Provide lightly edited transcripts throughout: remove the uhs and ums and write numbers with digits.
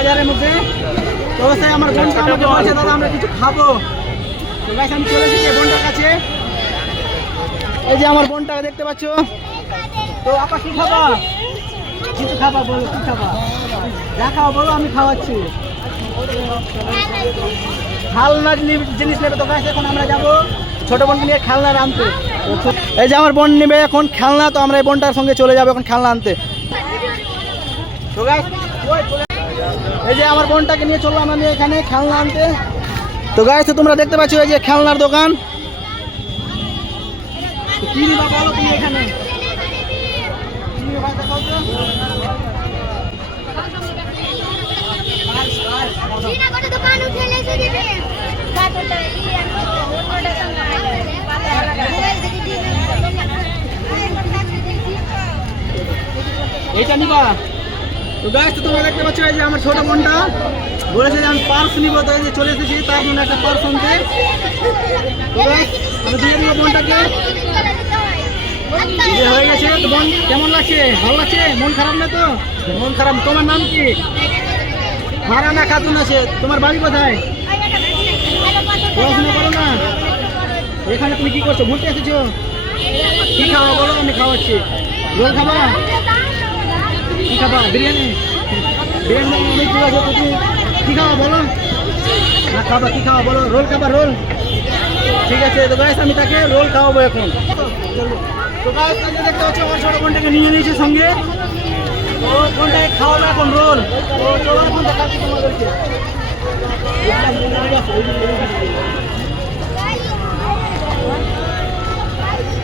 বাজারের মধ্যে। তো সেই আমার বোনটা আমাকে বলছে দাদা আমরা কিছু খাবো। তো গাইস আমি চলে এসেছি বোনটার কাছে। এই যে আমার বোনটাকে দেখতে পাচ্ছ। তো আপা কি খাবা? কিছু খাবা বলো, কি খাবা? যা খাওয়া বলো আমি খাওয়াচ্ছি। খেলনা জিনিস নেবে। তো গাইস এখন আমরা যাবো ছোট বোনকে নিয়ে খেলনা আনতে। এই যে আমার বোন নেবে এখন খেলনা, তো আমরা এই বোনটার সঙ্গে চলে যাবো এখন খেলনা আনতে। তো গাইস এই যে আমার বোনটাকে নিয়ে চললাম আমি এখানে খেলনা আনতে। তো গাইস তোমরা দেখতে পাচ্ছ এই যে খেলনার দোকান। কি নিবা বলো তুমি এখানে? কি নিবা দেখাও তো। सीना को दुकान उठेले से दिबे काटोटा ई ओटा संग मोबाइल दे दी এইটা নিবা। তো গাইস তোমরা দেখতে পাচ্ছ এই যে আমার ছোট বোনটা বলেছে যে আমি পার্স নিব। তো এই যে চলে এসেছি তার জন্য একটা পার্স আনতে। তো গাইস আমি দিয়ে দিব বোনটাকে। এই হয়ে গেছে। তো বোন কেমন লাগছে? ভালো লাগছে? মন খারাপ না তো? মন খারাপ। তোমার নাম কি? মারানা খাতুন আছে। তোমার বাড়ি কোথায়? পড়াশোনা করো না? এখানে তুমি কি করছো? ঘুরতে এসেছো? কি খাওয়া বলো আমি খাওয়াচ্ছি। রোল খাবা? কি খাবা? বিরিয়ানি? বিরিয়ানি অনেক কিছু আছে। তুমি কি খাওয়া বলো? না খাবা কি খাওয়া বলো? রোল খাবা? রোল ঠিক আছে। তো গাইস আমি তাকে রোল খাওয়াবো এখন। তো গাইস দেখতে পাচ্ছ আমার ছোট বোনটাকে নিয়ে নিয়েছে সঙ্গে। ও কোনটাকে খাওয়াবে এখন রোল। ও চলো এখন দেখাচ্ছি তোমাদেরকে।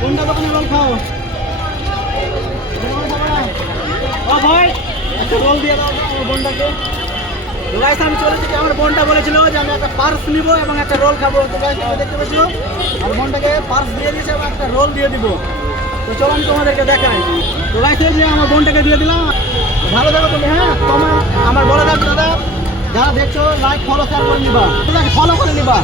কোনটা দোকানে রোল খাও? ও ভাই একটা রোল দিয়ে দাও আমার বোনটাকে। তো গাইস আমি চলে এসেছি। আমার বোনটা বলেছিল যে আমি একটা পার্স নিব এবং একটা রোল খাবো। তো গাইস তোমরা দেখতে পাচ্ছ আমার বোনটাকে পার্স দিয়ে দিয়েছে এবং একটা রোল দিয়ে দিব। তো চলো আমি তোমাদেরকে দেখাই। তো গাইস এই যে আমার বোনটাকে দিয়ে দিলাম। ভালো থাকো তুমি। হ্যাঁ তোমার আমার বলে রাখো দাদা যারা দেখছো লাইক ফলো শেয়ার করে নিবা, ফলো করে নিবা।